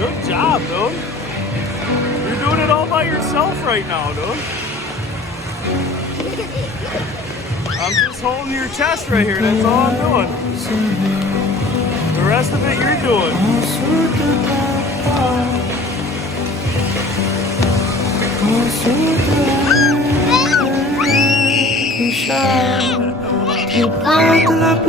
Good job, dude. You're doing it all by yourself right now, dude. I'm just holding your chest right here. That's all I'm doing. The rest of it you're doing. Keep on the